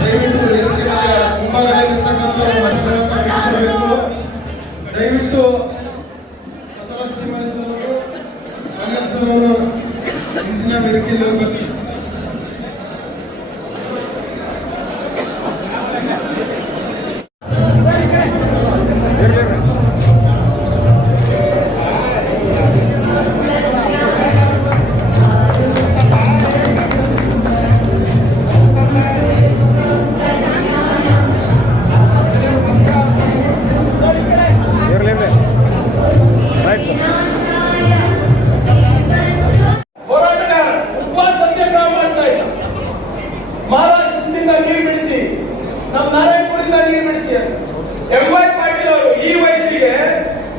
ದಯವಿಟ್ಟು ಮುಂಭಾಗದಲ್ಲಿರ್ತಕ್ಕಂಥವರು ಮನೆಗಳನ್ನು ದಯವಿಟ್ಟು ಅವರು ಇಂದಿನ ವೇದಿಕೆಯಲ್ಲಿ ಹೋಗಬೇಕು. ಮಹಾರಾಷ್ಟ್ರದಿಂದ ನೀರು ಬಿಡಿಸಿ, ನಮ್ಮ ನಾರಾಯಣಪುರದಿಂದ ನೀರು ಬಿಡಿಸಿ ಎಂವೈ ಪಾಟೀಲ್ ಅವರು ಈ ವಯಸ್ಸಿಗೆ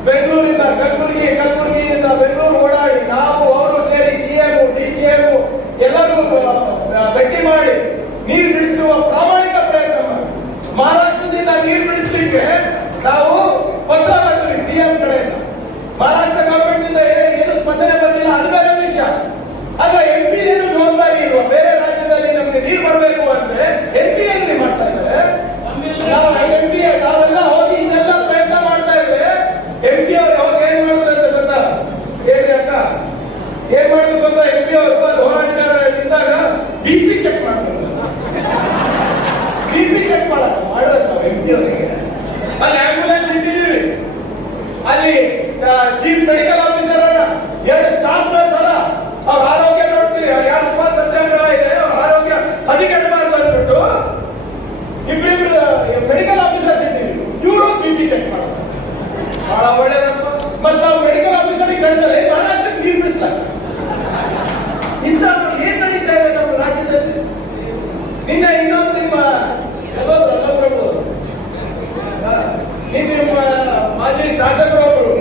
ಬೆಂಗಳೂರಿಂದ ಕಲಬುರಗಿಯಿಂದ ಬೆಂಗಳೂರು ಓಡಾಡಿ ನಾವು ಅವರು ಸೇರಿ ಸಿಎಂ ಡಿಸಿಎಂ ಎಲ್ಲರೂ ಭೇಟಿ ಮಾಡಿ ನೀರು ಬಿಡಿಸುವ ಪ್ರಾಮಾಣಿಕ ಪ್ರಯತ್ನ ಮಾಡಿ ಮಹಾರಾಷ್ಟ್ರದಿಂದ ನೀರು ಬಿಡಿಸಲಿಕ್ಕೆ ನಾವು ಪತ್ರ ಬರ್ತೀವಿ ಸಿಎಂ ಕಡೆಯಿಂದ. ಮಹಾರಾಷ್ಟ್ರ ಗವರ್ಮೆಂಟ್ ಇಂದ ಏನು ಸ್ಪಂದನೆ ಬಂದಿಲ್ಲ, ಅದು ಬೇರೆ ವಿಷಯ. ಆದ್ರೆ ಎಂಪಿ ಏನು ಜವಾಬ್ದಾರಿ ಇಲ್ವಾ? ಬೇರೆ ರಾಜ್ಯದಲ್ಲಿ ನಮ್ಗೆ ನೀರು ಬರಬೇಕು ಅಂದ್ರೆ ಎಂಪಿ ಏನು ಮಾಡ್ತಾ ಇದ್ದಾರೆ? ನಾವೆಲ್ಲ ಹೋಗಿ ಇದೆಲ್ಲ ಪ್ರಯತ್ನ ಮಾಡ್ತಾ ಇದ್ರೆ ಎಂಪಿ ಅವರು ಯಾವಾಗ ಏನ್ ಮಾಡಿದ್ರು ಅಂತ ಗೊತ್ತಾ? ಹೇಳಿ ಅಕ್ಕ, ಏನ್ ಮಾಡಿದ್ರು ಗೊತ್ತಾ? ಎಂಪಿ ಅವರು ಹೋರಾಟಗಾರ ಇದ್ದಾಗ ಬಿಪಿ ಚೆಕ್ ಮಾಡ್ತಾರೆ. ಬಿಪಿ ಚೆಕ್ ಮಾಡೋದು ನಾವು ಎಂಪಿ ಅವರಿಗೆ. ಅಲ್ಲಿ ಆಂಬ್ಯುಲೆನ್ಸ್ ಇಟ್ಟಿದ್ದೀವಿ, ಅಲ್ಲಿ ಚೀಫ್ ಮೆಡಿಕಲ್ ಆಫೀಸರ್ ಎರಡು ಸ್ಟಾಫ್ ನರ್ಸ್ ಅಲ್ಲ, ಅವ್ರ ಆರೋಗ್ಯ ನೋಡ್ತೀವಿ. ಯಾರು ಉಪವಾಸ ಸತ್ಯಾಗ್ರಹ ಇದೆ ಅವ್ರ ಆರೋಗ್ಯ ಹದಿಗೆಡಬಾರ್ದು ಅಂದ್ಬಿಟ್ಟು ಇಬ್ಬರಿಬ್ರು ಮೆಡಿಕಲ್ ಆಫೀಸರ್ಸ್ ಇದ್ದೀವಿ. ಇವರು ಬಿಪಿ ಚೆಕ್ ಮಾಡ್ತಾರೆ. ಬಹಳ ಒಳ್ಳೆಯದು. ಮತ್ತೆ ನಾವು ಮೆಡಿಕಲ್ ಆಫೀಸರ್ ಕಳಿಸಲಿ ಮಹಾರಾಷ್ಟ್ರಕ್ಕೆ ನೀರು ಬಿಡಿಸ್ಲಾಗ ಇಂಥ ಏನ್ ನಡೀತಾ ಇದೆ ನಮ್ಮ ರಾಜ್ಯದಲ್ಲಿ. ನಿನ್ನೆ ಇನ್ನೊಂದು ನಿಮ್ಮ ನಿಮ್ಮ ಮಾಜಿ ಶಾಸಕರೊಬ್ಬರು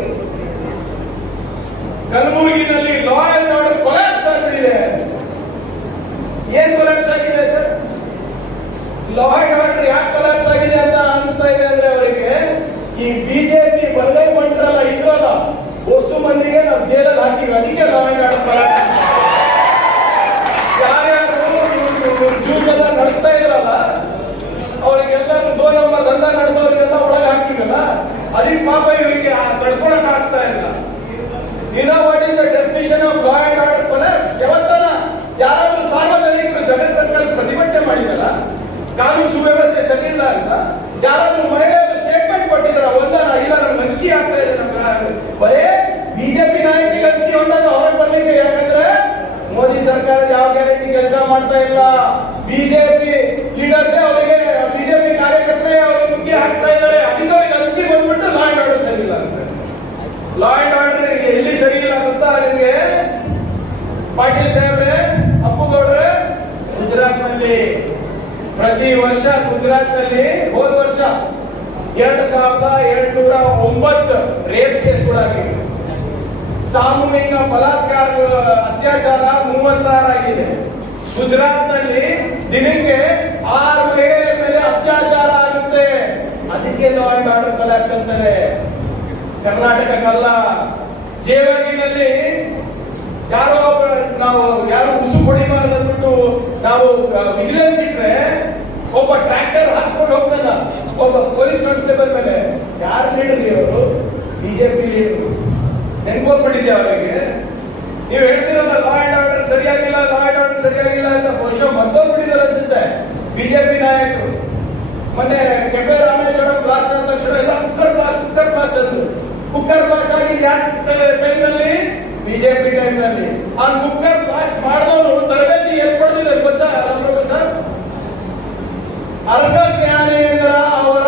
ಕಲಬುರಗಿನಲ್ಲಿ ಲಾ ಅಂಡ್ ಆರ್ಡರ್ ಕೊಲಾಪ್ಸ್ ಆಗಿಬಿಟ್ಟಿದೆ. ಏನ್ ಕೊಲಾಪ್ಸ್ ಆಗಿದೆ ಸರ್? ಲಾ ಅಂಡ್ ಆರ್ಡರ್ ಯಾಕೆ ಕೊಲಾಪ್ಸ್ ಆಗಿದೆ ಅಂತ ಅನಿಸ್ತಾ ಇದೆ ಅಂದ್ರೆ ಅವರಿಗೆ ಈ ಬಿಜೆಪಿ ಬಲ್ಲೆ ಮಂತ್ರಲ್ಲ ಇದ್ರಲ್ಲ ಹೊಸ ಮಂದಿಗೆ ನಾವು ಜೈಲಲ್ಲಿ ಹಾಕಿವಿ, ಅದಕ್ಕೆ ಲಾ ಅಂಡ್ ಆರ್ಡರ್ ಕೊಲಾಪ್ಸ್. ಯಾರ್ಯಾರು ಜೂಜೆಲ್ಲ ನಡೆಸ್ತಾ ಇದ್ರಲ್ಲ ಅವರಿಗೆಲ್ಲರೂ 2 ನಂಬರ್ ದಂಧ ನಡೆಸೋರಿಗೆಲ್ಲ ಒಳಗೆ ಹಾಕಿವಲ್ಲ, ಅದಕ್ಕೆ ಪಾಪ ಇವರಿಗೆ ತಡ್ಕೊಳಕ್ ಆಗ್ತಾ ಇಲ್ಲ. You know what is the definition of law and order collapse? ಯಾವತ್ತನ ಯಾರಾದ್ರೂ ಸಾರ್ವಜನಿಕರು ಜಗತ್ ಸರ್ಕಾರ ಪ್ರತಿಭಟನೆ ಮಾಡಿದಲ್ಲ, ಕಾನೂನು ಸುವ್ಯವಸ್ಥೆ ಸರಿ ಇಲ್ಲ ಅಂತ ಯಾರಾದ್ರೂ ಮಹಿಳೆಯರು ಸ್ಟೇಟ್ಮೆಂಟ್ ಕೊಟ್ಟಿದಾರ, ಒಂದನ ಇಲ್ಲ ನಮ್ಗೆ ಹಂಚಿಕೆ ಆಗ್ತಾ ಇದೆ, ನಮ್ಮ ಬರೇ ಬಿಜೆಪಿ ನಾಯಕರಿಗೆ ಹಂಚಿಕೆ ಒಂದಾಗ ಹೊರಗೆ ಬರ್ಲಿಕ್ಕೆ. ಯಾಕಂದ್ರೆ ಮೋದಿ ಸರ್ಕಾರ ಯಾವ ಗ್ಯಾರಂಟಿ ಕೆಲಸ ಮಾಡ್ತಾ ಇಲ್ಲ. ಬಿಜೆಪಿ ಲೀಡರ್ಸ್ ಅವರಿಗೆ, ಬಿಜೆಪಿ ಕಾರ್ಯಕರ್ತರೇ ಅವ್ರಿಗೆ ಮುಗಿ ಹಾಕ್ತಾ ಇದ್ದಾರೆ. ಅದಕ್ಕೆ ಅವ್ರಿಗೆ ಹಂಚಿಕೆ ಬಂದ್ಬಿಟ್ಟು ಲಾ ಅಂಡ್ ಆರ್ಡರ್ ಸರಿ ಇಲ್ಲ ಅಂತ. ಲಾ ಅಂಡ್ ಆರ್ಡರ್ ಎಲ್ಲಿ ಸರಿ ಇಲ್ಲ ಗೊತ್ತಾ ನಿಮ್ಗೆ? ಪಾಟೀಲ್ ಸಾಹೇಬ್ರೆ, ಅಪ್ಪುಗೌಡ್ರೆ, ಗುಜರಾತ್ ನಲ್ಲಿ ಪ್ರತಿ ವರ್ಷ ಗುಜರಾತ್ ನಲ್ಲಿ ಹೋದ ವರ್ಷ 2209 ರೇಪ್ ಕೇಸ್ಗಳಾಗಿವೆ. ಸಾಮೂಹಿಕ ಬಲಾತ್ಕಾರ ಅತ್ಯಾಚಾರ 36 ಆಗಿದೆ. ಗುಜರಾತ್ ನಲ್ಲಿ ದಿನಕ್ಕೆ 6 ಮಹಿಳೆಯರ ಮೇಲೆ ಅತ್ಯಾಚಾರ ಆಗುತ್ತೆ. ಅದಕ್ಕೆ ಲಾ ಅಂಡ್ ಆರ್ಡರ್ ಕೊಲಾಪ್ಸ್ ಅಂತಾರೆ. ಕರ್ನಾಟಕಕ್ಕಲ್ಲ, ಜೇವರ್ಗಿನಲ್ಲಿ ಯಾರು ಉಸು ಹೊಡಿಬಾರ್ದು ಅಂದ್ಬಿಟ್ಟು ನಾವು ವಿಜಿಲೆನ್ಸ್ ಇಟ್ರೆ ಒಬ್ಬ ಟ್ರ್ಯಾಕ್ಟರ್ ಹಾಕ್ಸ್ಕೊಂಡು ಹೋಗ್ತಾನ ಒಬ್ಬ ಪೊಲೀಸ್ ಕಾನ್ಸ್ಟೇಬಲ್ ಮೇಲೆ. ಯಾರು ಲೀಡರ್ಲಿ ಅವರು? BJP leader. ನೆನ್ಕೊಂಡ್ಬಿಟ್ಟಿದ್ಯಾ ಅವರಿಗೆ? ನೀವು ಹೇಳ್ತಿರಲ್ಲ ಲಾ ಅಂಡ್ ಆರ್ಡರ್ ಸರಿಯಾಗಿಲ್ಲ, ಲಾ ಅಂಡ್ ಆರ್ಡರ್ ಸರಿಯಾಗಿಲ್ಲ ಅಂತ ಬಹುಶಃ ಮತ್ತೋಗ್ಬಿಟ್ಟಿದ್ದಾರೆ ಅನ್ಸುತ್ತೆ ಬಿಜೆಪಿ ನಾಯಕರು. ಮೊನ್ನೆ ಕೆಫೆ ರಾಮೇಶ್ವರಂ ಬ್ಲಾಸ್ಟ್ ಆದ ತಕ್ಷಣ ಎಲ್ಲ ಕುಕ್ಕರ್ ಬ್ಲಾಸ್ಟ್ ಅಂದ್ರು. ಕುಕ್ಕರ್ ಬ್ಲಾಸ್ಟ್ ಆಗಿ ಟೈಮ್ನಲ್ಲಿ ಬಿಜೆಪಿ ಟೈಮ್ನಲ್ಲಿ ಆ ಕುಕ್ಕರ್ ಬ್ಲಾಸ್ಟ್ ಮಾಡಿದವರು ತರಬೇತಿ ಏರ್ಪಡ್ತಿದ್ದಾರೆ ಗೊತ್ತಾ ಪ್ರೊಫೆಸರ್? ಅರ್ಗ ಜ್ಞಾನೇಂದ್ರ ಅವರ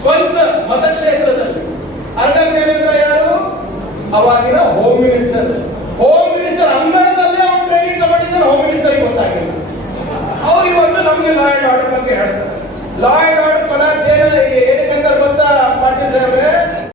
ಸ್ವಂತ ಮತಕ್ಷೇತ್ರದಲ್ಲಿ. ಅರ್ಗ ಜ್ಞಾನೇಂದ್ರ ಯಾರು? ಅವಾಗಿನ ಹೋಮ್ ಮಿನಿಸ್ಟರ್. ಅಂಗಳದಲ್ಲೇ ಅವ್ರು ಟ್ರೈನಿಂಗ್ ತಗೊಂಡಿದ್ದಾರೆ. ಹೋಮ್ ಮಿನಿಸ್ಟರ್ ಗೊತ್ತಾಗಿಲ್ಲ. ಅವ್ರು ಇವತ್ತು ನಮ್ಗೆ ಲಾ ಅಂಡ್ ಆರ್ಡರ್ ಬಗ್ಗೆ ಹೇಳ್ತಾರೆ. Law and order collapse